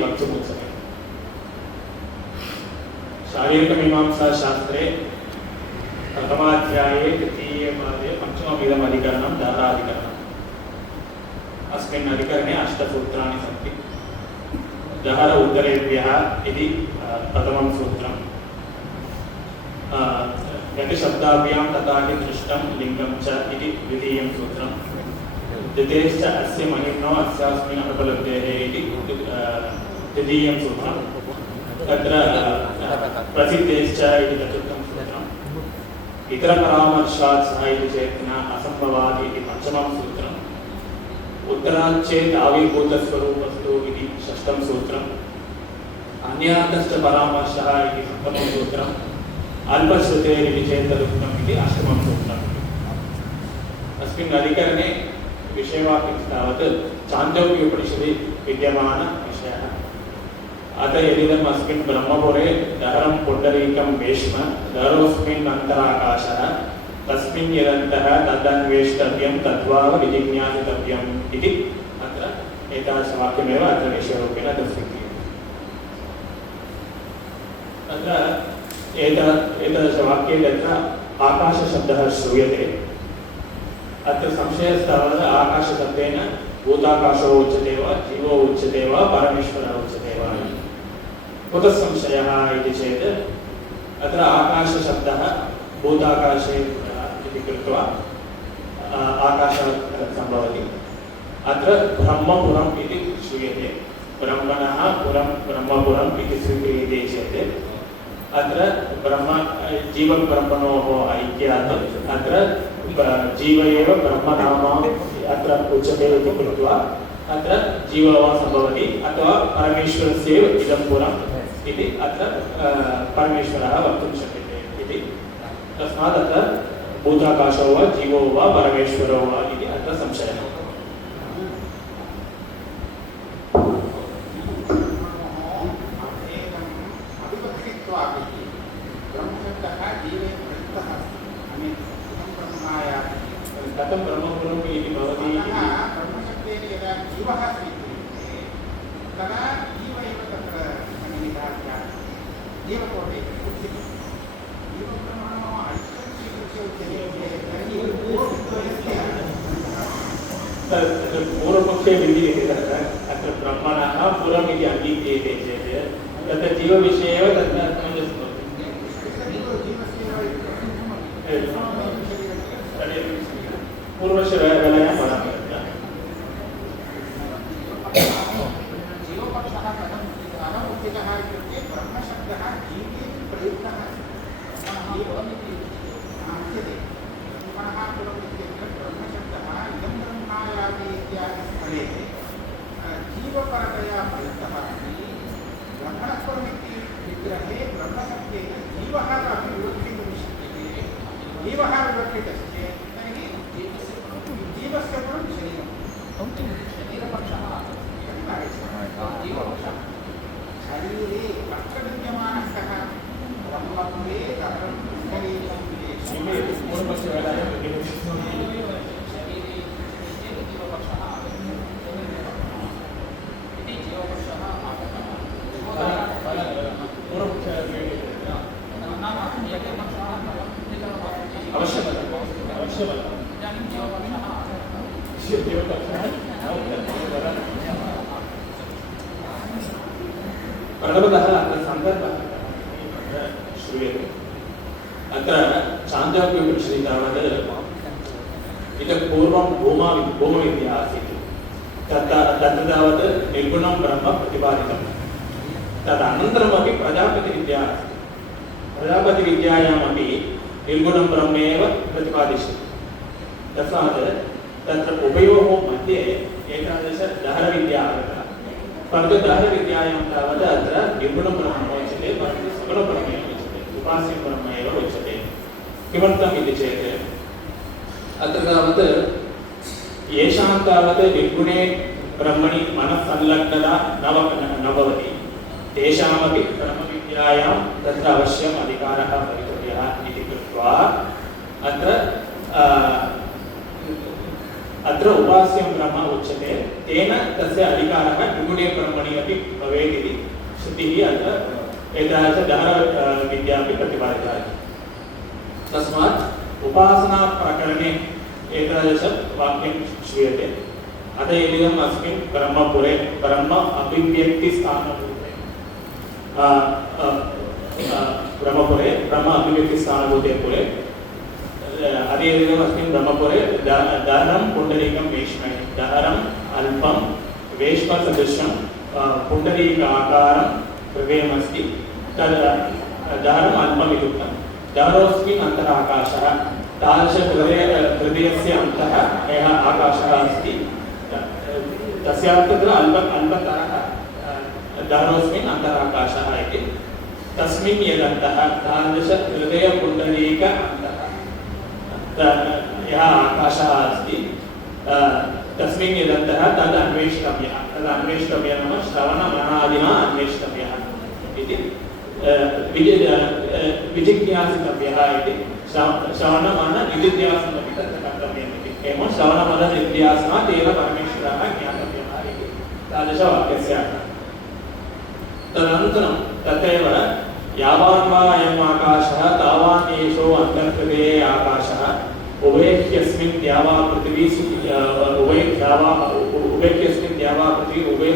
वक्तुमुच्यते। शारीरिकमीमांसाशास्त्रे प्रथमाध्याये तृतीयपादे पञ्चममिदम् अधिकरणं दाराधिकरणम्। अस्मिन् अधिकरणे 8 सूत्राणि सन्ति। दहर उत्तरेभ्यः इति प्रथमं सूत्रम्। यदि शब्दाभ्यां तथा हि दृष्टं लिङ्गं च इति द्वितीयं सूत्रम्। द्वितीयश्च अस्य महिम्नो अस्यास्मिन् अनुपलब्धेः इति तृतीयं सूत्रम्। तत्र प्रसिद्धेश्च इति चतुर्थं सूत्रम्। इतरपरामर्शात् सह इति चेत् न असम्भवात् इति पञ्चमं सूत्रम्। उत्तरात् चेत् आविर्भूतस्वरूपस्तु इति षष्ठं सूत्रम्। अन्यातश्च परामर्शः इति सप्तमं सूत्रम्। अल्पश्रुतेरिति चेत् तदुक्तम् इति अष्टमं सूत्रम्। अस्मिन् अधिकरणे विषयवाक्यं तावत् चान्दोग्योपनिषदि विद्यमानविषयः। अतः यदिदम् अस्मिन् ब्रह्मपुरे दहरं पुण्डरीकं वेश्म दहरोऽस्मिन् अन्तराकाशः तस्मिन् यदन्तः तदन्वेष्टव्यं तद्वाव विजिज्ञासितव्यम् इति अत्र एतादृशवाक्यमेव अत्र विषयरूपेण दर्शिक्रियते। अत्र एतादृशवाक्ये तत्र आकाशशब्दः श्रूयते। अत्र संशयस्तावत् आकाशशब्देन भूताकाशो उच्यते वा जीवो उच्यते वा परमेश्वरः उच्यते वा। कुतः संशयः इति चेत् अत्र आकाशशब्दः भूताकाशे इति कृत्वा आकाशः सम्भवति। अत्र ब्रह्मपुरम् इति श्रूयते। ब्रह्मणः पुरं ब्रह्मपुरम् इति स्वीक्रियते चेत् अत्र ब्रह्म जीवब्रह्मणोः ऐक्यात् अत्र जीव एव ब्रह्मनामा अत्र उच्यते इति कृत्वा अत्र जीवः सम्भवति अथवा परमेश्वरस्यैव इदं पुरम् इति अत्र परमेश्वरः वक्तुं शक्यते इति। तस्मात् अत्र भूताकाशो वा जीवो वा परमेश्वरो वा इति अत्र संशयः। कथं ब्रह्मपुरम् इति भवति? ब्रह्मशब्देन यदा जीवः स्वीक्रियते तदा जीव एव तत्र सन्निहितः स्यात्। जीवकोटे उच्यते। जीवब्रह्मणो ऐक्यं स्वीकृत्य उच्यते तर्हि पूर्वपक्षे विद्यते तत्र अत्र ब्रह्मणः पुरम् इति अङ्गीक्रियते चेत् तत्र जीवविषये एव तत्र समञ्जसं भवति। पूर्वस्य वेलया वदामि तत्र जीवपक्षः कथं उचितः इत्युक्ते ब्रह्मशब्दः जीवे प्रयुक्तः जीवमिति उच्यते। पुनः पुरम् इत्यत्र ब्रह्मशब्दः इदं ब्रह्मायाति इत्यादि स्थले जीवपरतया प्रयुक्तः अस्ति। ब्रह्मणस्वरमिति विग्रहे ब्रह्मशब्देन जीवः अपि विवक्षितुं शक्यते। जीवः विवक्षितश्चेत् जीवस्य पुरं शरीरं शरीरपक्षः जीवपक्षः शरीरे तत्र विद्यमानः कः ब्रह्मपुरे तत्र शरीरं पूर्वपक्षे वेलायां शरीरे जीवपक्षः इति जीवपक्षः पूर्वपक्षे नाम यः पक्षः अवश्यम् इदानीं जीवपक्षः प्रथमतः अत्र सन्दर्भः श्रूयते। अत्र चान्दोग्योपनिषदि तावत् इतः पूर्वं भूमविद्या आसीत्। तत्र तावत् निर्गुणं ब्रह्म प्रतिपादितं। तदनन्तरमपि प्रजापतिविद्या आसीत्। प्रजापतिविद्यायामपि निर्गुणं ब्रह्मेव प्रतिपादिष्यते। तस्मात् तत्र उभयोः मध्ये एकादश दहरविद्या आगता। परन्तु दहरविद्यायां तावत् अत्र निर्गुणं ब्रह्म उच्यते परन्तु सकलब्रह्मेव उच्यते उपास्यं ब्रह्म एव उच्यते। किमर्थम् इति चेत् अत्र तावत् येषां तावत् निर्गुणे ब्रह्मणि मनस्संलग्नता न भवति तेषामपि ब्रह्मविद्यायां तत्र अवश्यम् अधिकारः भवितव्यः इति कृत्वा अत्र अत्र उपास्यं ब्रह्म उच्यते तेन तस्य अधिकारः विगुणे ब्रह्मणि अपि भवेत् इति श्रुतिः अत्र एतादृशदहर विद्या अपि प्रतिपादिता अस्ति। तस्मात् उपासनाप्रकरणे एतादृशवाक्यं श्रूयते। अतः इदम् अस्मिन् ब्रह्मपुरे ब्रह्म अभिव्यक्तिस्थानभूते ब्रह्मपुरे ब्रह्म अभिव्यक्तिस्थानभूते पुरे अस्मिन् ब्रह्मपुरे दहरं पुण्डरीकं वेश्महे दहरम् अल्पं वेश्मसदृशं पुण्डरीकाकारं हृदयमस्ति तद् दहरम् अल्पम् इति उक्तं। दहरोऽस्मिन् अन्तराकाशः तादृशहृदयस्य अन्तः यः आकाशः अस्ति तस्यापि तत्र अल्पतरः दहरोऽस्मिन् अन्तराकाशः इति तस्मिन् यदन्तः तादृशहृदयपुण्डरीक अन्तः यः आकाशः अस्ति तस्मिन् यदन्तः तद् अन्वेष्टव्यः नाम श्रवणमनादिना अन्वेष्टव्यः इति विजिज्ञासितव्यः इति श्रवणमन निजिज्ञासनमपि तत्र कर्तव्यम् इति एवं श्रवणमन निजिज्ञासना तेन परमेश्वरः ज्ञातव्यः इति तादृशवाक्यस्य अर्थः। तदनन्तरं तथैव यावान् वा अयम् आकाशः तावान् एषो अन्तर्हृदये आकाशः उभयस्मिन् द्यावा पृथिवी उभयस्मिन् द्यावा पृथिवी उभय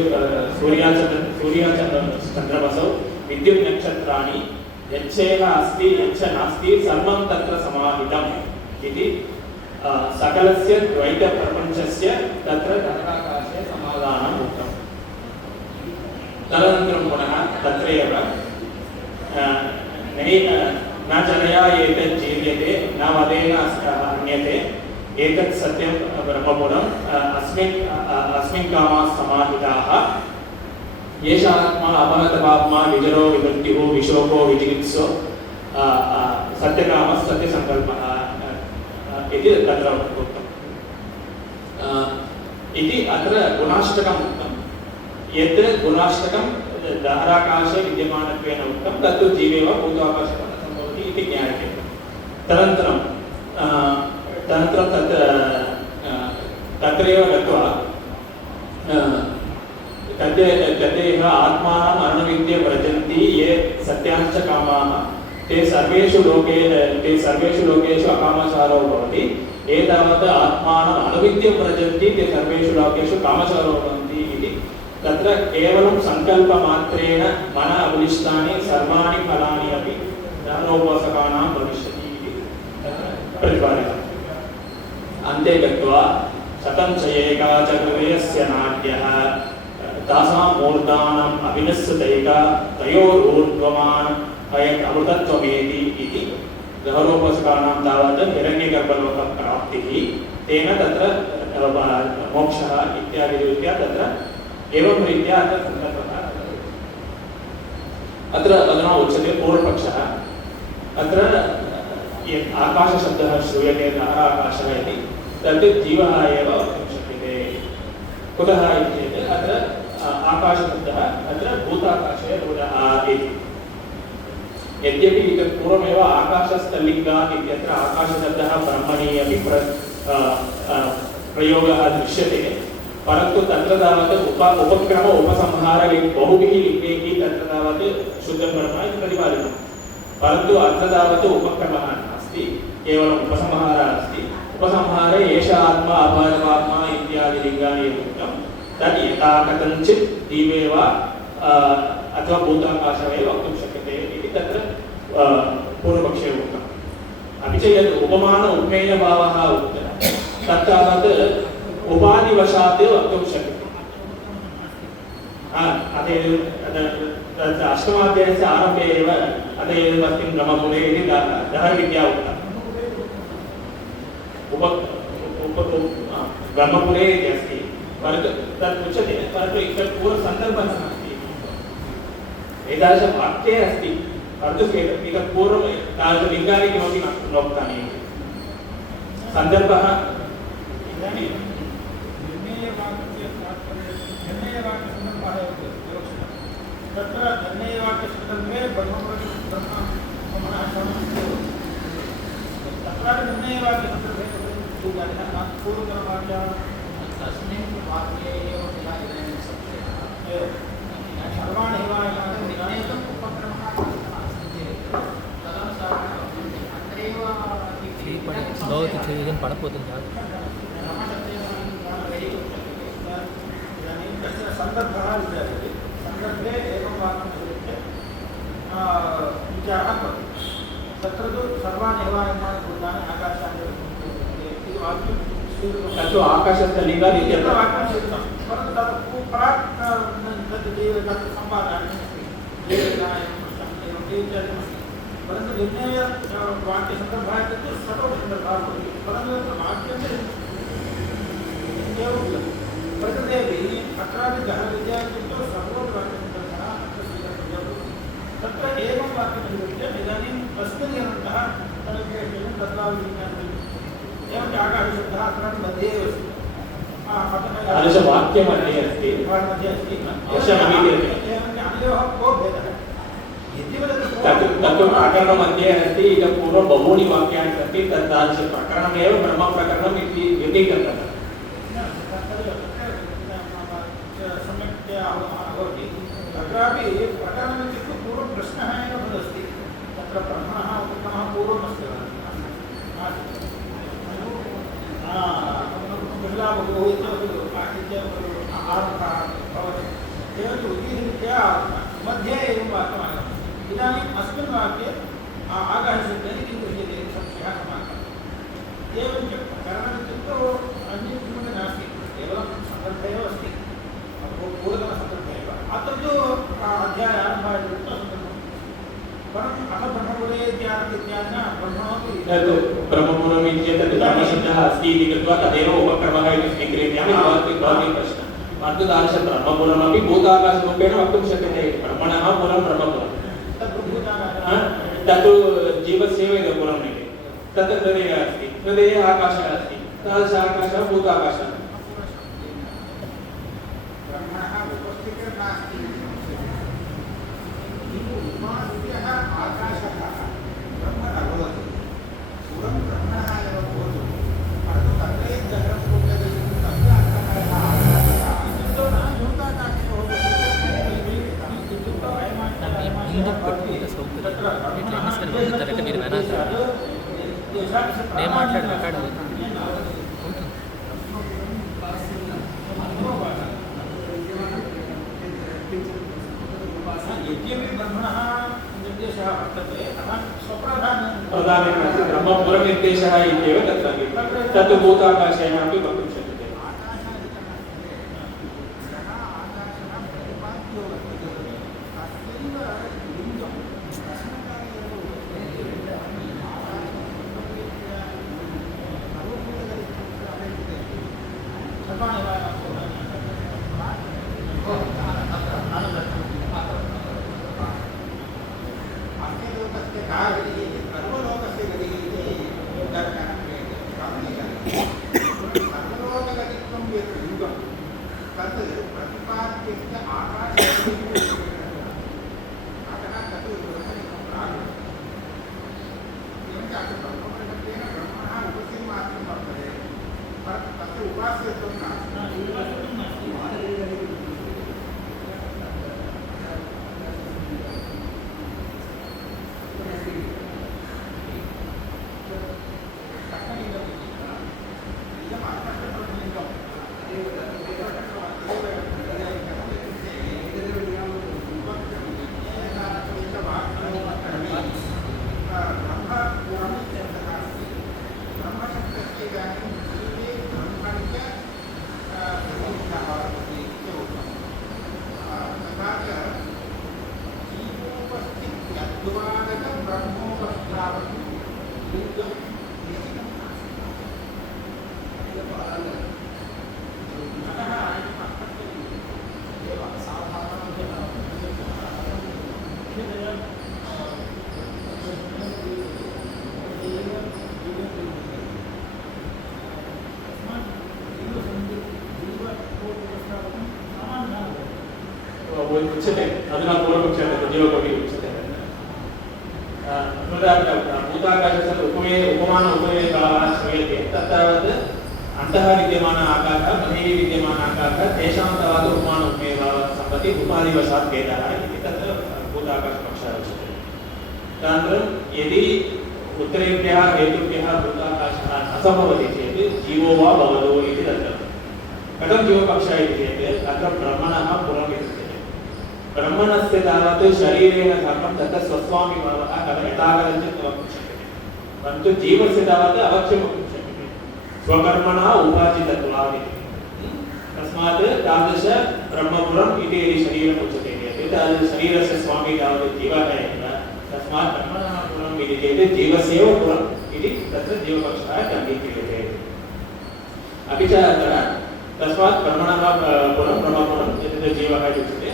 सूर्याचन्द्रमसौ विद्युन्नक्षत्राणि यच्चैव अस्ति यच्च नास्ति सर्वं तत्र समाहितम् इति सकलस्य द्वैतप्रपञ्चस्य तत्र तदाकाशे समाधानम् उक्तम्। तदनन्तरं पुनः तत्रैव न जनया एतत् जीव्यते न वदेन अन्यते एतत् सत्यं ब्रह्मपुरम् अस्मिन् कामाः समाहिताः एष आत्मा अपहतपाप्मा विजरो विभक्तिः विशोको विजिगित्सो सत्यकामः सत्यसङ्कल्पः इति तत्र उक्तम्। इति अत्र गुणाष्टकम् उक्तं। यत्र गुणाष्टकं दहराकाशे विद्यमानत्वेन उक्तं तत्तु जीवे वा भूताकाशे न सम्भवति इति ज्ञायते। तदनन्तरं तत्रैव गत्वा तदेव आत्मानम् अणुविद्य व्रजन्ति ये सत्यांश्च कामाः ते सर्वेषु लोकेषु अकामचारो भवति एतावत् आत्मानम् अणुविद्य व्रजन्ति ते सर्वेषु लोकेषु कामचारो भवन्ति इति तत्र केवलं सङ्कल्पमात्रेण मन अभिष्टानि सर्वाणि फलानि अपि ज्ञानोपासकानां भविष्यति इति प्रतिपादितम्। अन्ते गत्वा शतं च एका च हृदयस्य नाड्यः तासां मूर्धानाम् अभिनस्सतैका तयोरूर्ध्वमान् अमृतत्वमेति इति गहरोपासकानां तावत् हिरण्यगर्भलोकप्राप्तिः तेन तत्र मोक्षः इत्यादि रीत्या तत्र एवं रीत्या अत्र सङ्कल्पः अत्र अधुना उच्यते पूर्वपक्षः। अत्र यत् आकाशशब्दः श्रूयते दहराकाशः इति तत् जीवः एव वक्तुं शक्यते। कुतः इति चेत् अत्र आकाशशब्दः अत्र भूताकाशे रूढः इति। यद्यपि इतः पूर्वमेव आकाशस्थलिङ्गात् इत्यत्र आकाशशब्दः ब्रह्मणि अपि प्रयोगः दृश्यते परन्तु तत्र तावत् उपक्रम उपसंहार बहुभिः लिङ्गैः तत्र तावत् शुद्धं ब्रह्म इति प्रतिपादितं परन्तु अत्र तावत् उपक्रमः नास्ति केवलम् उपसंहारः अस्ति। उपसंहारे एष आत्मा अपारमात्मा इत्यादि लिङ्गानि उक्तं तद् यथा कथञ्चित् जीवे वा अथवा भूताकाशः एव वक्तुं शक्यते इति तत्र पूर्वपक्षे उक्तम्। अपि च यद् उपमान उपमेयभावः उक्तः तत् तावत् उपाधिवशात् वक्तुं शक्यते। अष्टमाध्यायस्य आरम्भे एव अतः एतदस्मिन् ब्रह्मपुरे इति दहरविद्या उक्ता। ब्रह्मपुरे इति अस्ति परन्तु तत् उच्यते परन्तु इतः पूर्वसन्दर्भः नास्ति। एतादृशवाक्ये अस्ति परन्तु इतः पूर्वं तादृशलिङ्गानि किमपि नोक्तानि सन्दर्भः इदानीं तत्र निर्णयवाक्यसन्दर्भे ब्रह्मपुरे ब्रह्म तत्र निर्णयवाक्यसन्दर्भे पूर्वतरवाक्यं तस्मिन् वाक्ये एव क्रिया इदानीं संशयः सर्वाणि निर्णेतुम् उपक्रमः नास्ति चेत् तदनुसारेण अत्रैव भवति चेत् पडपोతుంది इदानीं कश्चन सन्दर्भः विचार्यते सन्दर्भे एवं वाक्यं स्वीकृत्य विचारः भवति तत्र तु सर्वाणि एवायमानि भूतानि आकाशानि इति वाक्यं स्वीकृतं तत्तु आकाशस्य लिङ्गात् इत्यत्र वाक्यं स्वीकृतं परन्तु तत् प्राक् तत् तत् संवादानि अस्ति एवं इत्यादिकमस्ति परन्तु निर्णय वाक्यसन्दर्भः इत्युक्ते सर्वसन्दर्भः भवति परन्तु तत्र वाक्यं एवं प्रकृतेपि अत्रापि गहविद्या इत्युक्तौ सर्वोपि वाक्यसन्दर्भः अत्र स्वीकर्तव्यः भवति तत्र एवं वाक्यं स्वीकृत्य इदानीं तस्मिन् यन्तः तदपेक्षितं तद्वाविज्ञानं एवञ्च आकाशशब्दः अत्रापि मध्ये एव अस्ति तादृशवाक्यमध्ये अस्ति मध्ये अस्ति एवञ्च अनयोः को भेदः तत्तु प्रकरणमध्ये अस्ति इतः पूर्वं बहूनि वाक्यानि सन्ति तत् तादृशप्रकरणमेव ब्रह्मप्रकरणम् इति व्यतिकल्पः सम्यक्तया भवति तत्रापि प्रकरणम् इत्युक्ते पूर्वं प्रश्नः एव भवदस्ति तत्र ब्रह्मणः उपक्रमः पूर्वमस्ति महिलाबहुः आरम्भः भवति एवञ्च उद्गीतरीत्या मध्ये एवं वाक्यमागतम् इदानीम् अस्मिन् वाक्ये आकाशशब्देन किं गृह्यते इति संशयः समागतः एवञ्च प्रकरणमित्युक्तौ अन्यत् किमपि नास्ति केवलं सन्दर्भः एव अस्ति पूर्वतनसन्दर्भः एव अत्र तु अध्यायारम्भः इत्युक्तौ सन्दर्भः परन्तु अथ ब्रह्मपुरे इत्यादिना ब्रह्मणोपि ब्रह्मपुरम् इत्येतत् ब्रह्मशब्दः अस्ति इति कृत्वा तदेव उपक्रमः इति स्वीक्रियते भवति प्रश्नः परन्तु तादृशं ब्रह्मपुरमपि भूताकाशरूपेण वक्तुं शक्यते ब्रह्मणः पुरं ब्रह्मपुरं तत्तु जीवस्यैव इदं पुरम् इति तत्र हृदयः अस्ति हृदये आकाशः अस्ति तादृश आकाशः भूताकाशः ब्रह्मणः उपस्थितिः नास्ति उपास्यः आकाशः ब्रह्म न भवति पुरं ब्रह्मणः एव भवतु परन्तु तत्रैव ग्रहणं भूतते तस्य अर्थः आकाशः इत्युक्तौ न भूताकाशः इत्युक्तौ ముందుకు పెట్టుకుంటే సౌకర్యం ఇట్లా అయినా సరే వదులుతారంటే మీరు వెనక నేను మాట్లాడి రికార్డ్ అవుతుంది यद्यपि ब्रह्मणः निर्देशः वर्तते अतः प्रधानेन ब्रह्मपुरनिर्देशः इत्येव तत्र तत् भूताकाशेन अपि वक्तुं शक्यते उच्यते अधुना पूर्वम् उच्यते तदेव कोटिः उच्यते भूताकाशस्य उपमान उपमेयभावः श्रूयते तत्तावत् अन्तः विद्यमान आकाशः बहिः विद्यमान आकाशः तेषां तावत् उपमान उपमेयभावः सम्पत्ति उपाधिवशात् भेदः इति तत्र भूताकाशपक्षः उच्यते। तदनन्तरं यदि उत्तरेभ्यः हेतुभ्यः भूताकाशः न सम्भवति चेत् जीवो वा भवतु इति दत्तं। कथं जीवपक्षः इति चेत् अत्र ब्रह्मणः पुरम् इति उच्यते। ब्रह्मणस्य तावत् शरीरेण साकं तत्र स्वस्वामिभावः यथा कदाचित् वक्तुं शक्यते, परन्तु जीवस्य तावत् अवश्यं वक्तुं शक्यते स्वकर्मणा उपाचितत्वात् इति। तस्मात् तादृश ब्रह्मपुरम् इति यदि शरीरम् उच्यते चेत् तादृशशरीरस्य स्वामी तावत् जीवः एव, तस्मात् ब्रह्मणः पुरम् इति चेत् जीवस्यैव पुरम् इति तत्र जीवपक्षः अङ्गीक्रियते। अपि च अत्र तस्मात् ब्रह्मणः पुरं ब्रह्मपुरम् एतत् जीवः इति उच्यते।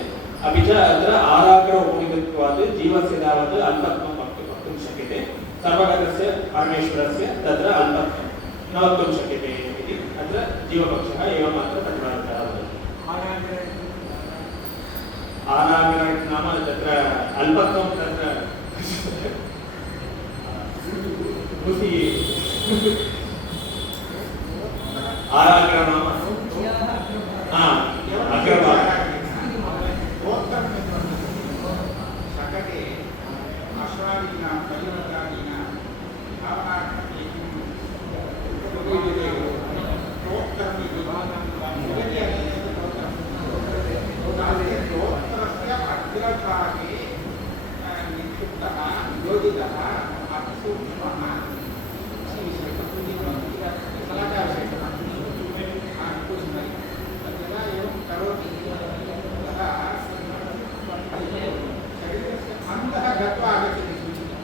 अपि च अत्र आराग्र उपनिषत्वात् जीवस्य तावत् अल्पत्वं वक्तुं शक्यते, सर्वगतस्य परमेश्वरस्य तत्र अल्पत्वं न वक्तुं शक्यते इति अत्र जीवपक्षः एवम् अत्र प्रतिपादितः भवति। आराग्र नाम तत्र अल्पत्वं तत्र आराग्र नाम अग्रभागः शकटे अश्वादीनां परिवर्तादीनां गोत्रस्य अग्रभागे निक्षिप्तः योजितः असूक्ष्मः तदा एवं करोति तदा शरीरस्य अन्तः गत्वा आगच्छति सूचिता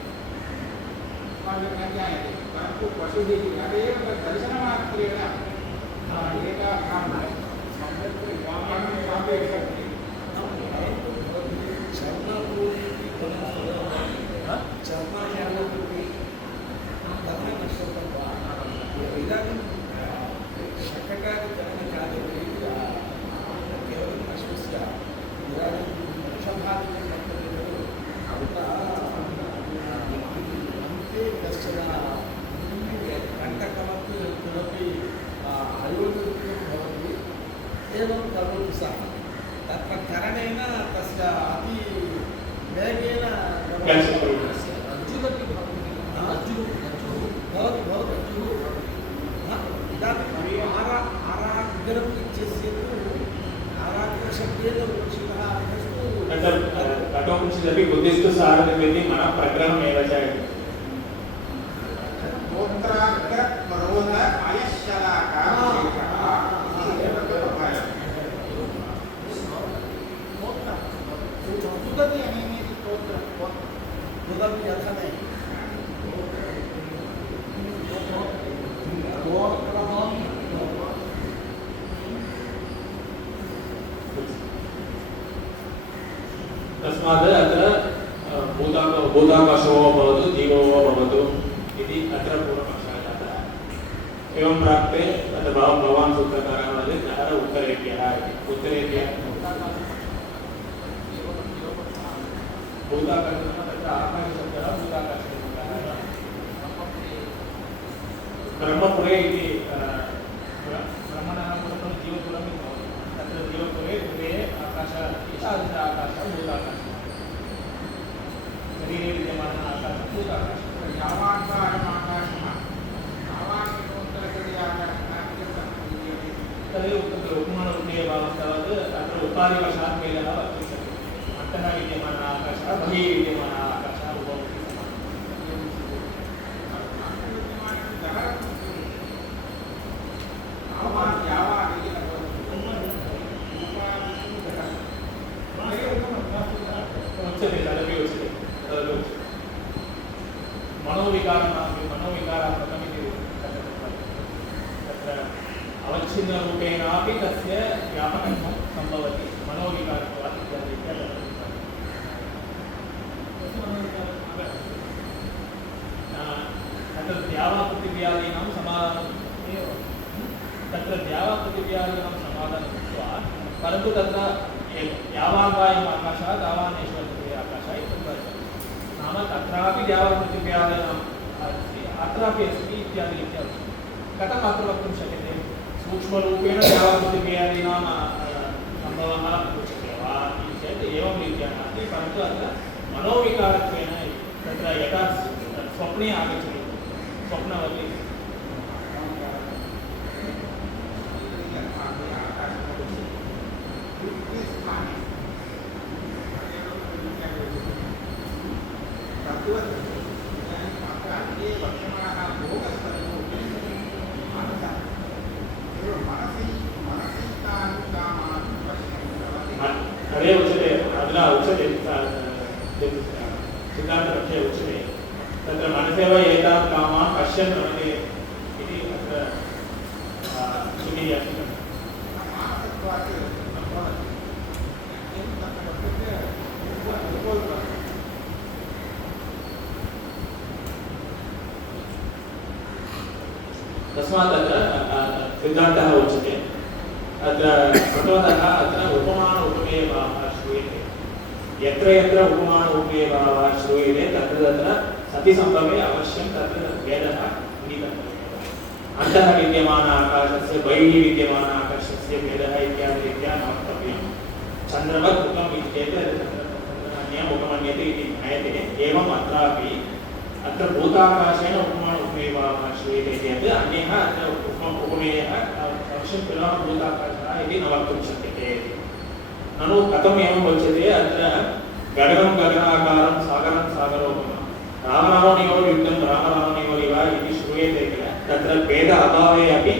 न ज्ञायते, परन्तु पशुभिः अदेव दर्शनमात्रेण इदानीं शकटादिचलनकाले केवलं अश्वस्य इदानीं वृषभादिकं वर्तते अन्ते कश्चन कण्टकमपि किमपि अयोग्यं भवति, एवं करोति सः। तत्र करणेन तस्य अति वेगेन रज्जुरपि भवति, इदानीं आराग्रम् इत्यस्य तु आराग्रशब्देन विवक्षितः अर्थस्तु कठोपनिषदपि बुद्धिस्तु सारथिमिति मनः प्रग्रहमेव च इति। गोत्राग्ररोध अयश्शलाकाशेषः सुगति अनेनेति गोत्रं यथने तस्मात् अत्र भूताकाशो वा भवतु जीवो वा भवतु इति अत्र पूर्वपक्षः जातः। एवं प्राप्ते तत्र भवान् सूत्रकारः वदति नहर उत्तरेभ्यः इति। उत्तरेभ्यः भूताकाशः तत्र आकाशशब्दः भूताकाशशब्दः ब्रह्मपुरे इति ब्रह्मणः पुरं जीवपुरम् इति भवति। तत्र जीवपुरे पुरे आकाशः ईशादृश आकाशः भूताकाशः, शरीरे विद्यमानः आकाशः भूताकाशः। यावान्वायमाकाशः यावान्योत्तरकर्या तदेव तत्र उपमानरूपेयभावः तावत् अत्र उपाधिवशात् भेदः वक्तुं शक्यते। अन्तः विद्यमानः आकाशः बहिः विद्यमानः आकाशः उभौ उच्यते, तदपि उच्यते। मनोविकारात्मकमिति तत्र अवच्छिन्नरूपेणापि तस्य व्यापकत्वं सम्भवति मनोविकारत्वात् इत्यादित्या तत्र द्यावापृथिव्यादीनां समाधानम् एव तत्र द्यावापृथिव्यादीनां समाधानं कृत्वा, परन्तु तत्र यावान् वायम् आकाशः तावान् ईश्वरस्य आकाशः इति नाम तत्रापि द्यावापृथिव्यादीनाम् अस्ति अत्रापि अस्ति इत्यादि रीत्या कथम् अत्र वक्तुं शक्यते सूक्ष्मरूपेण द्यावापृथिव्यादीनां सम्भवः उच्यते वा इति चेत् एवं रीत्या नास्ति परन्तु अत्र मनोविकारत्वेन तत्र यथा स्वप्ने आगच्छति स्वप्नवति अरे उच्यते अधुना उच्यते सिद्धान्तपक्षे उच्यते तत्र मनसेव एतां कामां पश्यन् रमते इति अत्र श्रुतिः अस्ति तस्मात् अत्र सिद्धान्तः उच्यते अत्र प्रथमतः अत्र उपमान उपमेयभावः श्रूयते यत्र यत्र उपमान उपमेयभावः श्रूयते तत्र तत्र सतिसम्भवे अवश्यं तत्र भेदः निगन्तव्यः अन्तः विद्यमान आकाशस्य बहिः विद्यमान आकाशस्य भेदः इत्यादि रीत्या न वक्तव्यं चन्द्रवत् मुखम् इति चेत् अन्यम् उपमन्यते इति ज्ञायते एवम् अत्रापि अत्र भूताकाशेन उपमान उपमेयभावः श्रूयते चेत् अन्यः अत्र उपमेयः अवश्यं पुनः भूताकाशः इति न वक्तुं शक्यते ननु कथम् एवम् उच्यते अत्र गगनं गगनाकारं सागरं सागरोपमं रामरावणयोर्युक्तं रामरावणयोरिव इति श्रूयते किल तत्र भेद अभावे अपि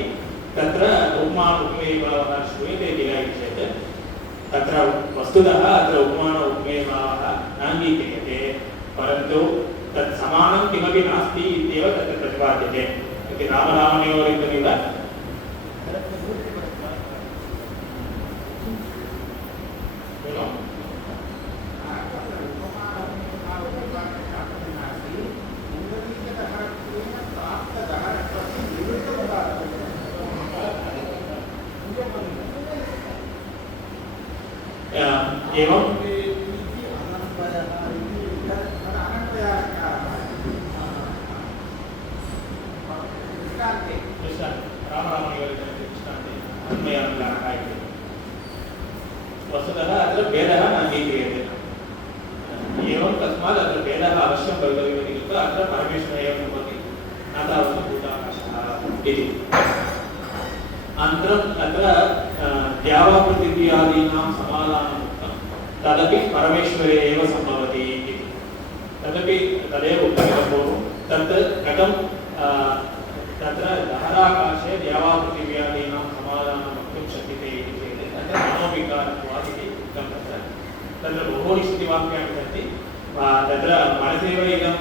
तत्र उपमान उपमेयभावः श्रूयते किल इति चेत् तत्र वस्तुतः अत्र उपमान उपमेयभावः नाङ्गीक्रियते परन्तु तत् समानं किमपि नास्ति इत्येव तत्र प्रतिपाद्यते इति रामरावणयोरिव एवं वस्तुतः अत्र भेदः नाङ्गीक्रियते एवं तस्मात् अत्र भेदः अवश्यं भवितव्यमिति कृत्वा अत्र परमेश्वरः एव भवति न तावत् भूताकाशः इति अनन्तरम् अत्र द्यावापृथिव्यादीनां समाधानम् उक्तं तदपि परमेश्वरे एव सम्भवति इति तदपि तदेव उक्तमिदं पूर्वं तत् कथं तत्र दहराकाशे द्यावापृथिव्यादीनां समाधानं वक्तुं शक्यते इति चेत् तत्र मनोविकारत्वात् इति उक्तं तत्र बहूनि श्रुतिवाक्यानि सन्ति तत्र मनसेव इदं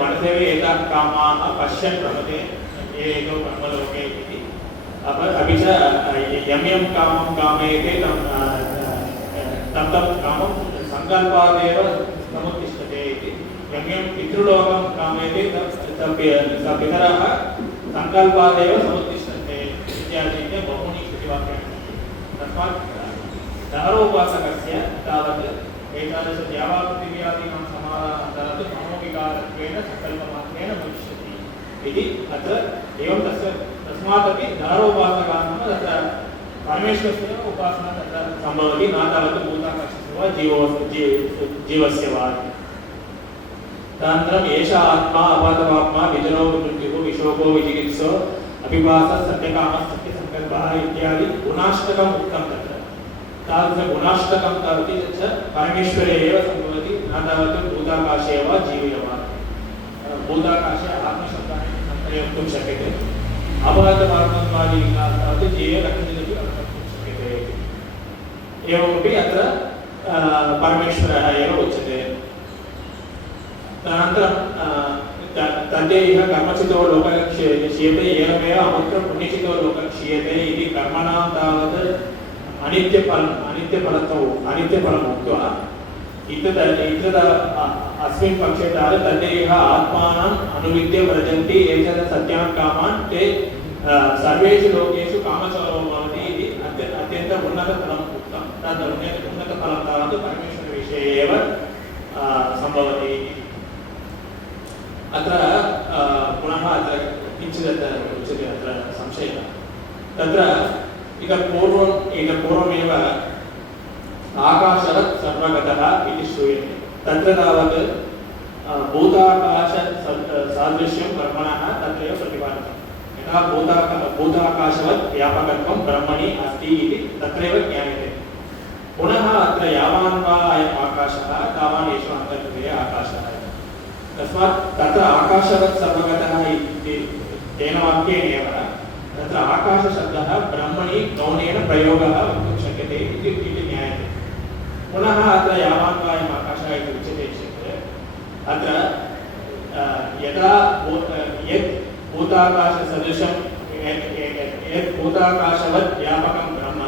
मनसेव एताः कामाः पश्यन् रमते ये एकौ ब्रह्मलोके इति अपि च यं यं कामं कामयते तं कामं सङ्कल्पादेव समुत्तिष्ठते इति यं यं पितृलोकं कामयते पितरः सङ्कल्पादेव समुत्तिष्ठन्ते इत्यादि बहूनि श्रुतिवाक्यानि सन्ति तस्मात् दहरोपासकस्य तावत् एतादृशद्यावापृथिव्यादीनां समाधानात् मनोविकारत्वेन सङ्कल्पमात्रेण भविष्यति इति अत्र एवं तस्मादपि दहरोपासकानां तत्र परमेश्वरस्य उपासना तत्र सम्भवति न तावत् भूताकाशस्य वा जीवस्य वा तदनन्तरम् एष आत्मा अपातवात्मा विजनो मृत्युः विशोको विजिगित्सो अपिभासः सत्यकामः सत्यसङ्कल्पः इत्यादि गुणाष्टकम् उक्तं तत्र तादृशगुणाष्टकं तावत् च परमेश्वरे एव सम्भवति न तावत् भूताकाशे वा जीवे वा भूताकाशे आत्मशब्दानि प्रयोक्तुं शक्यते अपघातपारमत्वादि तावत् जीवे कथञ्चिदपि वक्तुं शक्यते एवमपि अत्र परमेश्वरः एव उच्यते तदनन्तरं तद्ये इह कर्मचितो लोकः क्षीयते एवमेव अमुत्र पुण्यचितो लोकः क्षीयते इति कर्मणां तावत् अनित्यफलम् उक्त्वा अस्मिन् पक्षे तावत् तद्ये इह आत्मानम् अनुविद्य व्रजन्ति एतत् सत्यान् कामान् ते सर्वेषु लोकेषु कामचोरो भवति इति अत्यन्तम् उन्नतफलम् उक्तं तद् उन्नतफलं तावत् परमेश्वरविषये एव सम्भवति अत्र पुनः अत्र किञ्चित् उच्यते अत्र संशयः तत्र इतः पूर्वमेव आकाशवत् सर्वगतः इति श्रूयते तत्र तावत् भूताकाश सादृश्यं ब्रह्मणः तत्रैव प्रतिपादितं यथा भूताकाशवत् व्यापकत्वं ब्रह्मणि अस्ति इति तत्रैव ज्ञायते पुनः अत्र यावान् वा अयम् आकाशः तावान् येषु अन्तर्गते आकाशः तस्मात् तत्र आकाशवत् सर्वगतः इति तेन वाक्येनैव तत्र आकाशशब्दः ब्रह्मणि गौणेन प्रयोगः वक्तुं शक्यते इति ज्ञायते पुनः अत्र यावान् वा अयम् आकाशः इति उच्यते चेत् अत्र यदा यत् भूताकाशसदृशं यत् भूताकाशवत् व्यापकं ब्रह्म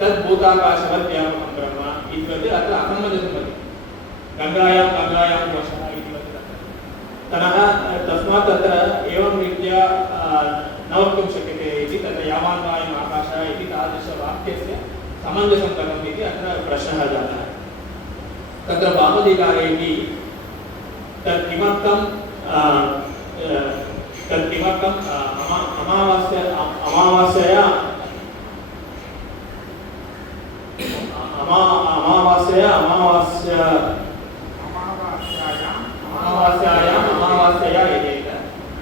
तद् भूताकाशवत् व्यापकं ब्रह्म इति अत्र असम्बन्धं भवति गङ्गायां वशः इति ततः तस्मात् तत्र एवं रीत्या न वक्तुं शक्यते इति तत्र यावान् वा अयम् आकाशः इति तादृशवाक्यस्य समञ्जसं कथम् इति अत्र प्रश्नः जातः तत्र वामधिकारैः तत् किमर्थम् अमावास्याया यजेत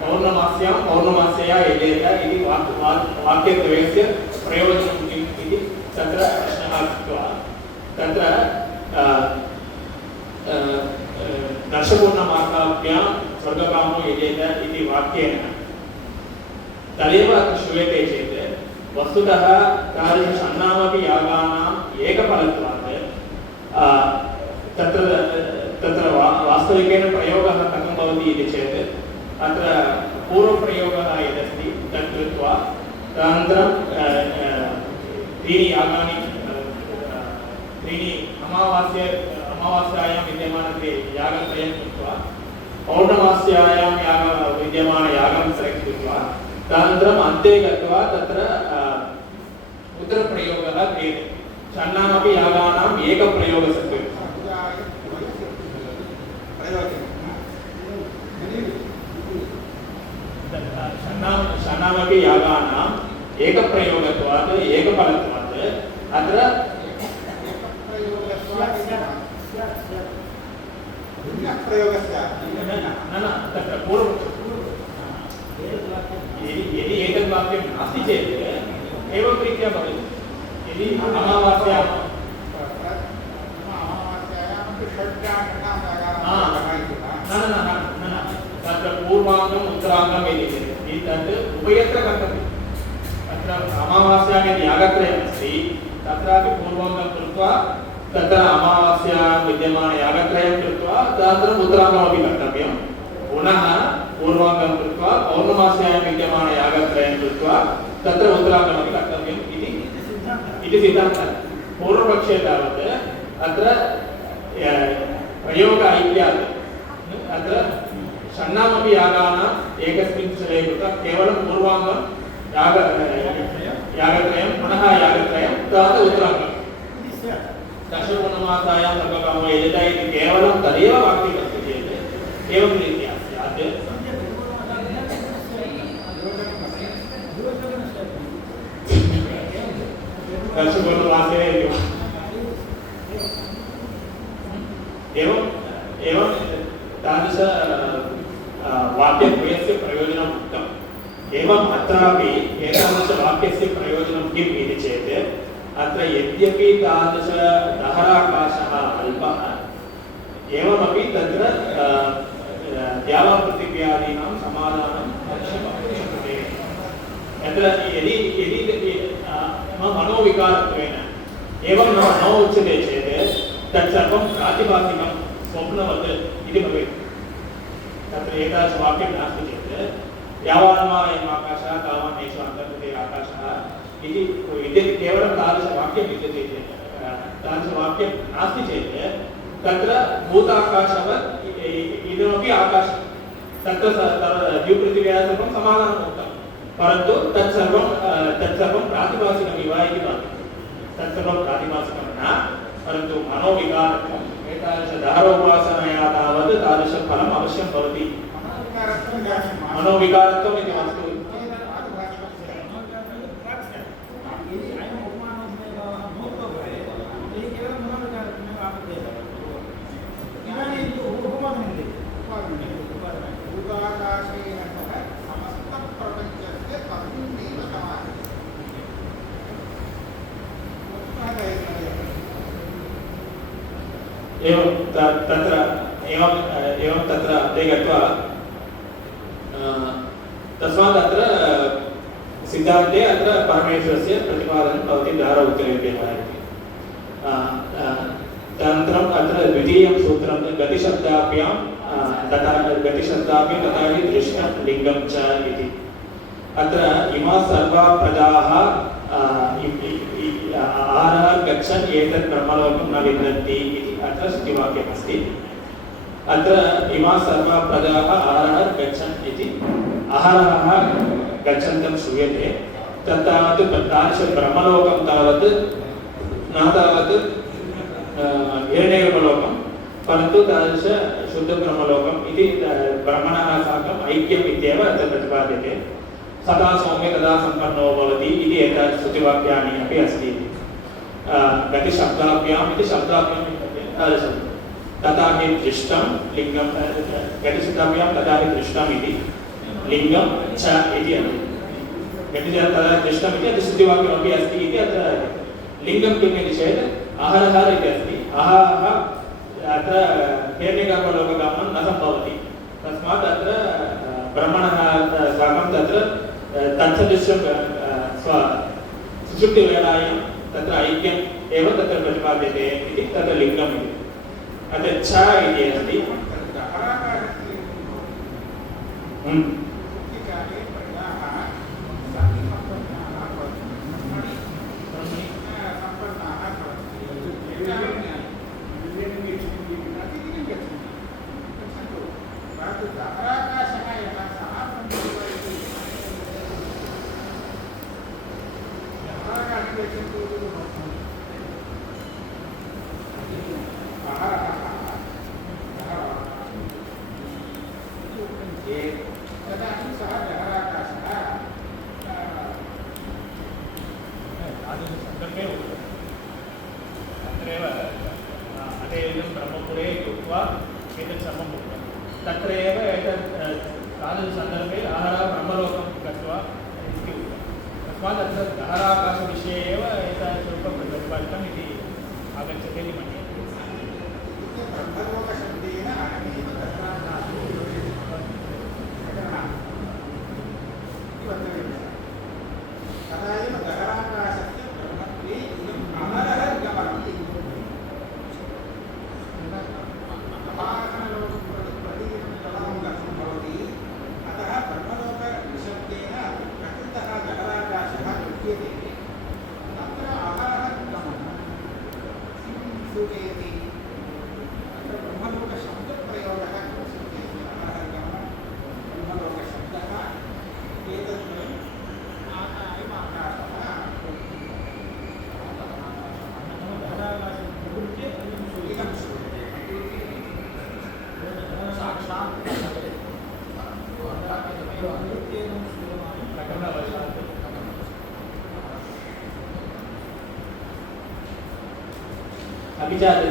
पौर्णमास्यां पौर्णमास्यया यजेत इति वाक्यद्वयस्य प्रयोजनं किम् इति तत्र प्रश्नः कृत्वा तत्र दर्शपूर्णमासाभ्यां स्वर्गकामो यजेत इति वाक्येन तदेव अत्र श्रूयते चेत् वस्तुतः तादृशषण्णामपि यागानाम् एकफलत्वात् तत्र वास्तविकेन प्रयोगः कथं भवति इति चेत् अत्र पूर्वप्रयोगः यदस्ति तत् कृत्वा तदनन्तरं त्रीणि यागानि त्रीणि अमावास्यायां विद्यमानत्वे यागत्रयं कृत्वा पौर्णमास्यायां विद्यमानयागं सेलेक्ट् कृत्वा तदनन्तरम् अन्ते गत्वा तत्र उत्तरप्रयोगः क्रियते षण्णामपि यागानाम् एकप्रयोगसत्त्वे षण्णामपि यागानाम् एकप्रयोगत्वात् एकफलत्वात् अत्र तत्र पूर्वं यदि एतद् वाक्यं नास्ति चेत् एवं रीत्या भवति यदि अमावास्यां तत्र पूर्वाङ्गम् उत्तराङ्गम् इति तत् उभयत्र कर्तव्यम् अत्र अमावास्यां यदि यागत्रयमस्ति तत्रापि पूर्वाङ्गं कृत्वा तत्र अमावास्यां विद्यमानयागत्रयं कृत्वा तदनन्तरम् उत्तराङ्गमपि कर्तव्यं पुनः पूर्वाङ्गं कृत्वा पौर्णमास्यां विद्यमानयागत्रयं कृत्वा तत्र उत्तराङ्गमपि कर्तव्यम् इति सिद्धान्तः पूर्वपक्षे तावत् अत्र प्रयोग ऐक्यात् अत्र षण्णामपि यागानाम् एकस्मिन् स्थले कृत्वा केवलं पूर्वाङ्गं यागत्रयं पुनः यागत्रयं तदनन्तरम् उत्तराङ्गम् दशपूर्णमासायां सर्वकामो यजेत इति केवलं तदेव वाक्यमस्ति चेत् एवं रीत्या स्यात् दशपूर्णमासे एवं तादृश वाक्यद्वयस्य प्रयोजनम् उक्तम् एवम् अत्रापि एतादृशवाक्यस्य प्रयोजनं किम् इति चेत् अत्र यद्यपि तादृश दहराकाशः अल्पः एवमपि तत्र द्यावापृथिव्यादीनां समाधानं शक्यते यत्र यदि मनोविकारत्वेन एवं न उच्यते चेत् तत्सर्वं प्रातिभासिकं स्वप्नवत् इति भवेत् तत्र एतादृशवाक्यं नास्ति चेत् यावान् वा अयम् आकाशः तावान् येषु अन्तर्गते आकाशः इति केवलं तादृशवाक्यं विद्यते चेत् तादृशवाक्यं नास्ति चेत् तत्र भूताकाशवत् इदमपि आकाशः तत्र द्युपृथिव्याः सर्वं समाधानम् उक्तं परन्तु तत्सर्वं प्रातिभासिकमिव इति भाति तत्सर्वं प्रातिभासिकं न परन्तु मनोविकारत्वम् एतादृशदहरोपासनया तावत् तादृशफलम् अवश्यं भवति मनोविकारत्वम् इति वस्तु एवं तत्र एवं तत्र ते गत्वा तस्मात् अत्र सिद्धान्ते अत्र परमेश्वरस्य प्रतिपादनं भवति द्वारा उत्तरेभ्यः इति तदनन्तरम् अत्र द्वितीयं सूत्रं गतिशब्दाभ्यां तथा गतिशब्दाभ्यां तथा हि दृष्टं लिङ्गं च इति अत्र इमा सर्वा प्रजाः आहारः गच्छन् एतत् ब्रह्मलोकं न विन्दन्ति इति अत्र श्रुतिवाक्यमस्ति अत्र इमा सर्वा प्रजाः आहारः गच्छन् इति आहारः गच्छन्तं श्रूयते तत् तादृश ब्रह्मलोकं तावत् न तावत् हिरण्यगर्भलोकं परन्तु तादृश शुद्धब्रह्मलोकम् इति ब्रह्मणः साकम् ऐक्यम् इत्येव अत्र प्रतिपाद्यते सदा सौम्य तदा सम्पन्नो भवति इति एतादृश श्रुतिवाक्यानि अपि अस्ति गतिशब्दाभ्याम् इति शब्दाभ्याम् तादृशं तथा हि दृष्टं लिङ्गं गतिशब्दाभ्यां तथा हि दृष्टम् इति लिङ्गं च इति गतिशब्दं तथा दृष्टम् इति अत्र श्रुतिवाक्यमपि अस्ति इति अत्र लिङ्गं किम् इति चेत् आहारः इति अस्ति आहारः अत्र हिरण्यगर्भलोकगमनं न सम्भवति तस्मात् अत्र ब्रह्मणः साकं तत्र तत्सदृशं सुषुप्तिवेलायां तत्र ऐक्यम् एव तत्र प्रतिपाद्यते इति तत्र लिङ्गम् इति अत्र च इति अस्ति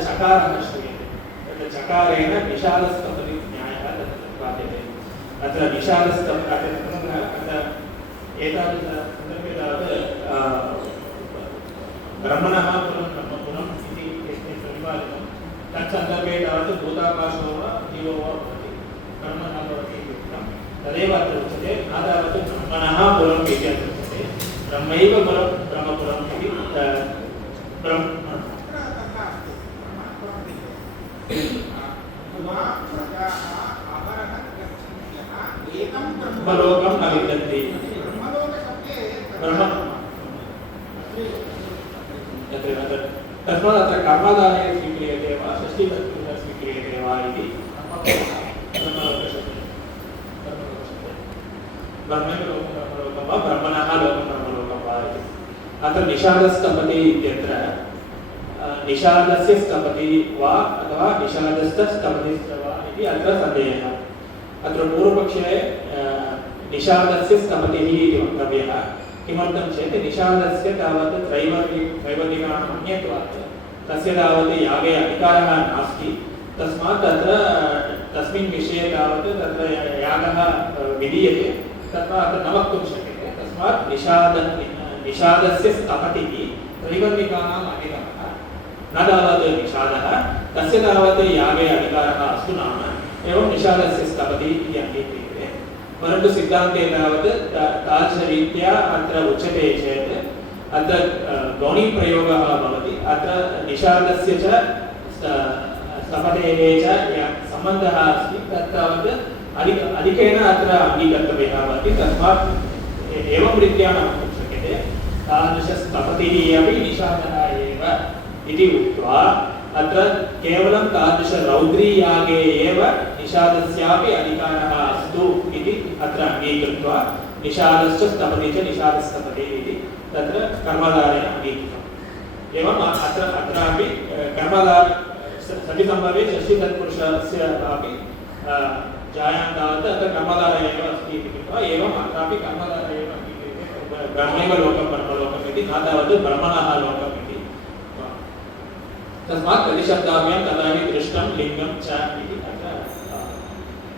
चकारः श्रूयते तत्र चकारेण विशालस्तपति न्यायः तत्र प्रतिपाद्यते अत्र विशालस्तप अत्र एतादृशसन्दर्भे तावत् ब्रह्मणः पुनः इति प्रतिपादितं तत्सन्दर्भे तावत् भूताकाशो वा जीवो वा भवति ब्रह्मणः भवति इति उक्तं तदेव अत्र उच्यते न तावत् ब्रह्मणः पुरम् इति अत्र उच्यते ब्रह्मैव पुरं ब्रह्मपुरम् इति ब्रह्मलोकं न विन्दन्ति तस्मात् अत्र कर्माधारे स्वीक्रियते वा षष्ठीभक्तिः स्वीक्रियते वा इति ब्रह्मलोकं वा ब्रह्मणः लोकं ब्रह्मलोकं वा इति अत्र निषादस्तपति इत्यत्र निषादस्य स्तपति वा अथवा निषादस्थस्तपतिश्च वा इति अत्र सन्देहः अत्र पूर्वपक्षे निषादस्य स्थपतिः इति वक्तव्यः। किमर्थं चेत् निषादस्य तावत् त्रैवर्णिकानाम् अन्यत्वात् तस्य तावत् यागे अधिकारः नास्ति। तस्मात् तत्र तस्मिन् विषये तावत् तत्र यागः विधीयते तथा अत्र न वक्तुं शक्यते। तस्मात् निषादस्य स्थपतिः त्रैवर्णिकानाम् अधिगमः न तावत् निषादः, तस्य तावत् यागे अधिकारः अस्तु नाम एवं निषादस्य स्थपतिः इति अङ्गीक्रियते। परन्तु सिद्धान्ते तावत् तादृशरीत्या अत्र उच्यते चेत् अत्र गौणीप्रयोगः भवति। अत्र निषादस्य च स्थपतेः च सम्बन्धः अस्ति तत् तावत् अधिकेन अत्र अङ्गीकर्तव्यः भवति। तस्मात् एवं रीत्या न वक्तुं शक्यते तादृशस्थपतिः अपि निषादः एव इति उक्त्वा अत्र केवलं तादृशरौद्रीयागे एव निषादस्यापि अधिकारः अस्तु इति अत्र अङ्गीकृत्वा निषादश्च स्थपति च निषादस्थपतिः इति तत्र कर्मधारेण अङ्गीकृतम्। एवम् अत्रापि कर्मधार सतिसम्भवे षष्ठीतत्पुरुषस्य अपि जायां तावत् अत्र कर्मधारः एव अस्ति इति कृत्वा एवम् अत्रापि कर्मधारः एव अङ्गीक्रियते। ब्रह्मैव लोकं ब्रह्मलोकम् इति न तावत् ब्रह्मणः लोकम् इति। तस्मात् प्रतिशब्दाभ्यां तदापि दृष्टं लिङ्गं च इति अत्र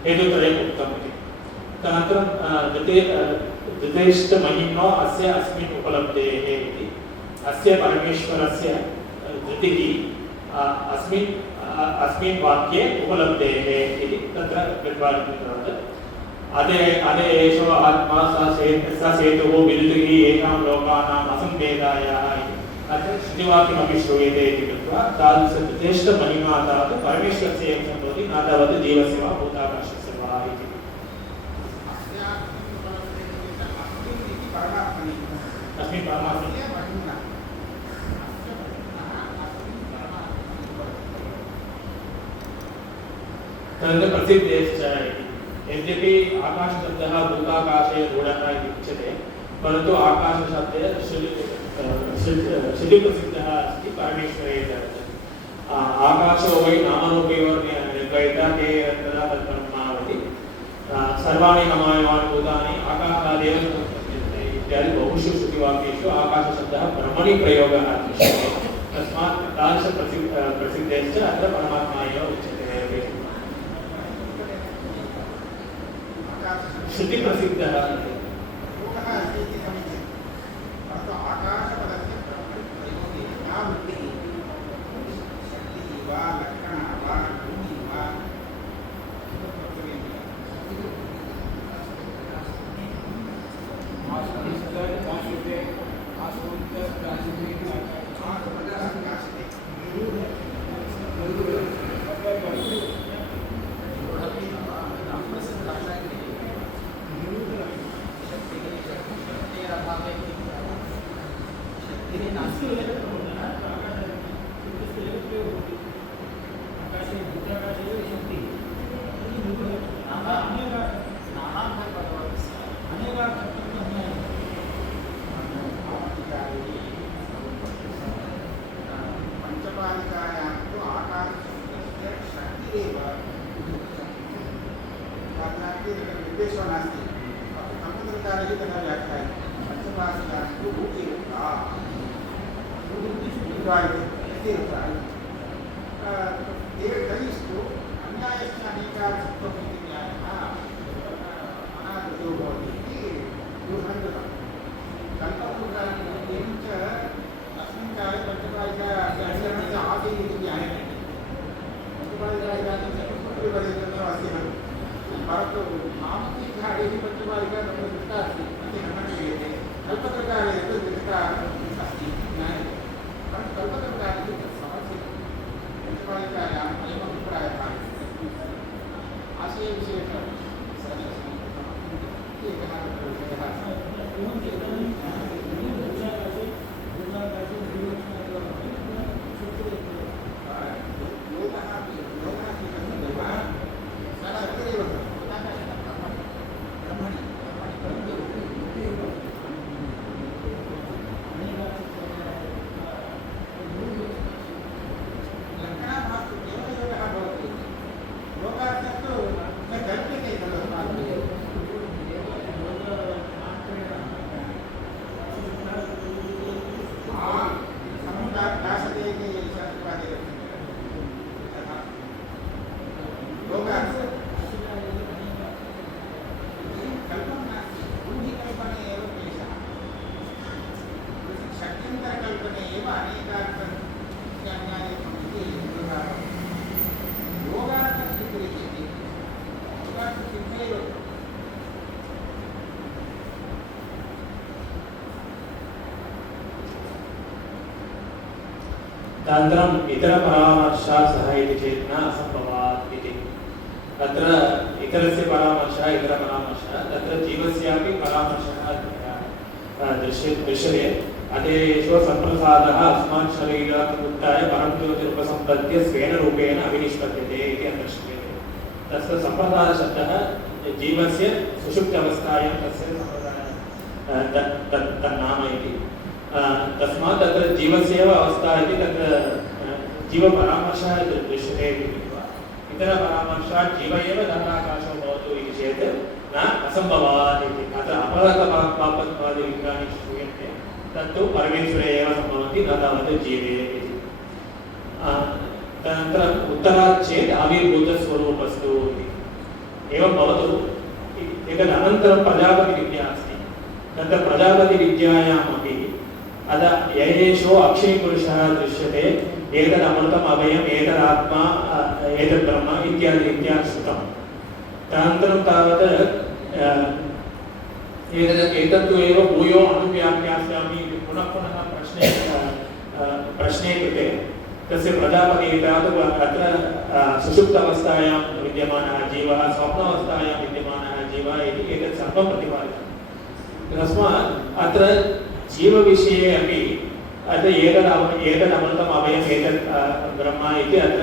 हेतुत्रयम् उक्तम् इति। तदनन्तरं द्वितीयष्टमहिम्नो अस्य अस्मिन् उपलब्धेः इति। अस्य परमेश्वरस्य धृतिः अस्मिन् वाक्ये उपलब्धेः इति तत्र प्रतिपादितवत्। अदेशो आत्मा स सेतुः विद्युतिः येषां लोकानाम् असम्भेदायाः इति अत्र श्रुतिवाक्यमपि श्रूयते इति कृत्वा तादृशश्रेष्ठमहिमा तावत् परमेश्वरस्य एव सम्भवति, न तावत् जीवस्य वा भूताकाशस्य वा इति। अस्मिन् परमात्मनि तदनन्तरं प्रसिद्धेश्च इति। यद्यपि आकाशशब्दः भूताकाशे रूढः इति उच्यते, परन्तु आकाशशब्दे श्रुतिप्रसिद्धः अस्ति परमेश्वरे तावत्। आकाशो वै नामरूपयोर्निर्वहिता ते तदा तद्ब्रह्मावति सर्वाणि नमायमानि भूतानि आकाशादेव सम्पद्यन्ते इत्यादि बहुषु श्रुतिवाक्येषु आकाशशब्दः ब्रह्मणि प्रयोगः दृश्यते। तस्मात् तादृशप्रसिद्धेश्च अत्र परमात्मा एव उच्यते। श्रुतिप्रसिद्धः तदनन्तरम् इतरपरामर्शात् सह इति चेत् न असम्भवात् इति। तत्र इतरस्य परामर्शः इतरपरामर्शः तत्र जीवस्यापि परामर्शः दृश्यते। अतेषु सम्प्रसादः अस्मात् शरीरात् उत्थाय परं ज्योतिरुपसम्पद्य स्वेन रूपेण अभिनिष्पद्यते इति दृश्यते। तस्य सम्प्रसादशब्दः जीवस्य सुषुप्तावस्थायां तस्य तन्नाम इति। तस्मात् तत्र जीवस्य एव अवस्था इति तत्र जीवपरामर्शः दृश्यते इति कृत्वा इतरपरामर्शात् जीव एव घटाकाशो भवतु इति चेत् न असम्भवात् इति। अत्र अपरतपापत्वादिलिङ्गानि श्रूयन्ते तत्तु परमेश्वरे एव सम्भवन्ति न तावत् जीवे इति। तदनन्तरम् उत्तरात् चेत् आविर्भूतस्वरूपस्तु इति। एवं भवतु एतदनन्तरं प्रजापतिविद्या अस्ति। तत्र प्रजापतिविद्यायामपि येषु अक्षयपुरुषः दृश्यते एतदमृतम् अभयम् एतदात्मा एतद्ब्रह्म इत्यादि रीत्या श्रुतम्। तदनन्तरं तावत् एतत्तु एव भूयो अनुव्याख्यास्यामि इति पुनः पुनः प्रश्ने कृते तस्य प्रजापतिः अत्र सुषुप्तावस्थायां विद्यमानः जीवः स्वप्नावस्थायां विद्यमानः जीवः इति एतत् सर्वं प्रतिपादितं। तस्मात् अत्र जीवविषये अपि अत्र एतदमृतम् अभयम् एतत् ब्रह्म इति अत्र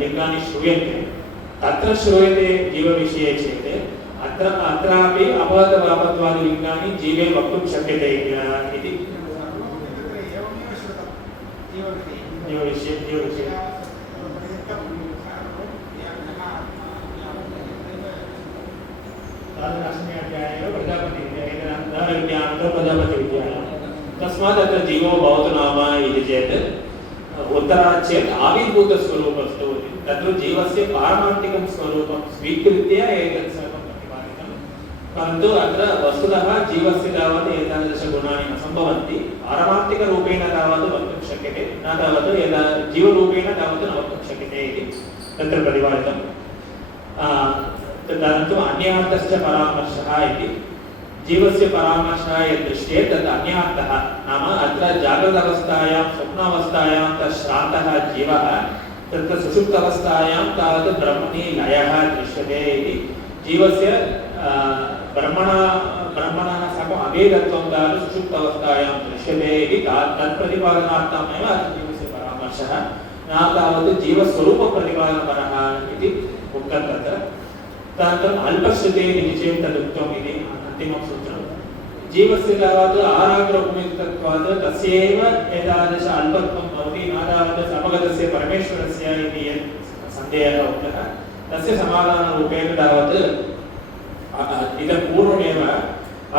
लिङ्गानि श्रूयन्ते। तत्र श्रूयते जीवविषये चेत् अत्रापि अपहतपापत्वादिलिङ्गानि जीवे वक्तुं शक्यते इति। जीवविषये प्रजापतिविद्यायां तस्मात् अत्र जीवो भवतु नाम इति चेत् उत्तरात् चेत् आविर्भूतस्वरूपस्तु इति। तत्र जीवस्य पारमार्थिकं स्वरूपं स्वीकृत्य एतत् सर्वं प्रतिपादितं। परन्तु अत्र वस्तुतः जीवस्य तावत् एतादृशगुणानि न सम्भवन्ति। पारमार्थिकरूपेण तावत् वक्तुं शक्यते न तावत् जीवरूपेण तावत् न वक्तुं शक्यते इति तत्र प्रतिपादितं। तदनन्तरम् अन्यार्थश्च परामर्शः इति। जीवस्य परामर्शः यद्दृश्यते तद् अन्यार्थः नाम अत्र जागृतावस्थायां स्वप्नावस्थायां श्रान्तः जीवः तत्र सुषुप्तावस्थायां तावत् ब्रह्मणि लयः दृश्यते इति। जीवस्य ब्रह्मणः साकम् अभेदत्वं तावत् सुषुप्तावस्थायां दृश्यते इति तत्प्रतिपादनार्थमेव जीवस्य परामर्शः न तावत् जीवस्वरूपप्रतिपादनपरः इति उक्तं तत्र। तदनन्तरम् अल्पश्रुते निश्चयं तदुक्तम् इति अन्तिमं सूत्रं। जीवस्य तावत् आराग्रभूमित्वात् तस्यैव एतादृश अल्पत्वं भवति न तावत् समगतस्य परमेश्वरस्य इति यत् सन्देहः उक्तः तस्य समाधानरूपेण तावत् इतः पूर्वमेव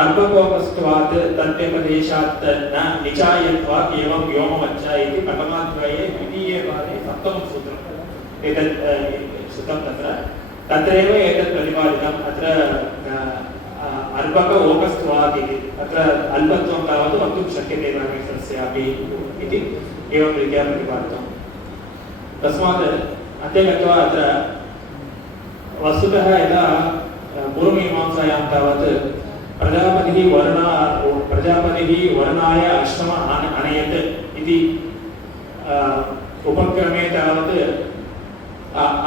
अल्पकोपस्त्वात् तद्व्यपदेशात् न निचायत्वात् एवं व्योमवच्च इति प्रथमाध्याये द्वितीये पादे सप्तमं सूत्रम् एतत् श्रुतं तत्रैव एतत् प्रतिपादितम्। अत्र अल्पकोपस्त्वात् इति अत्र अल्पत्वं तावत् वक्तुं शक्यते परमेश्वरस्यापि इति एवं रीत्या प्रतिपादितं। तस्मात् अद्य गत्वा अत्र वस्तुतः यदा पूर्वमीमांसायां तावत् प्रजापतिः वर्णाय अश्रम अनयत् इति उपक्रमे तावत्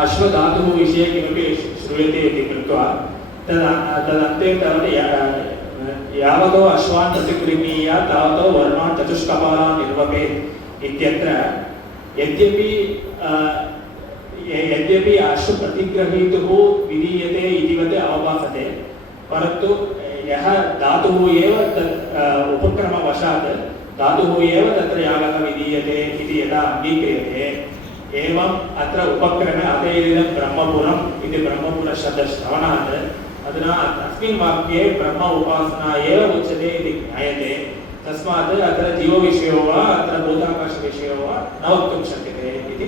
अश्वधातुः विषये किमपि श्रूयते इति कृत्वा तदन्ते तावत् यावतो अश्वान् प्रतिगृह्णीय तावतो वर्णान् चतुष्कपालान् निर्वपेत् इत्यत्र यद्यपि अश्वप्रतिग्रहीतुः विधीयते इतिवत् अवभासते परन्तु यः धातुः एव तत् उपक्रमवशात् धातुः एव तत्र यागः विधीयते इति यदा अङ्गीक्रियते एवम् अत्र उपक्रमे अतैरिदं ब्रह्मपुरम् इति ब्रह्मपुरशब्दश्रवणात् अधुना अस्मिन् वाक्ये ब्रह्म उपासना एव उच्यते इति ज्ञायते। तस्मात् अत्र जीवविषयो वा अत्र भूताकाशविषयो वा न वक्तुं शक्यते इति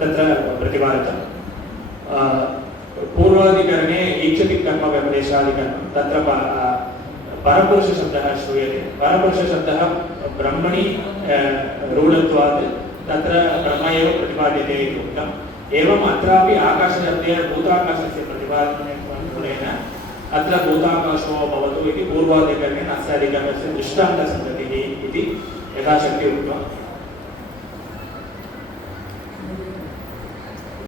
तत्र प्रतिपादितं। पूर्वाधिकरणे ईक्षति कर्म व्यपदेशादिकरणं तत्र परपुरुषशब्दः श्रूयते। परपुरुषशब्दः ब्रह्मणि रूढत्वात् तत्र ब्रह्म एव प्रतिपाद्यते इति उक्तम्। एवम् अत्रापि आकाशशब्देन भूताकाशस्य प्रतिपादनेन अत्र भूताकाशो भवतु इति पूर्वाधिकरणे अस्य अधिकरणस्य दृष्टान्तसन्ततिः इति यथाशक्ति उक्त्वा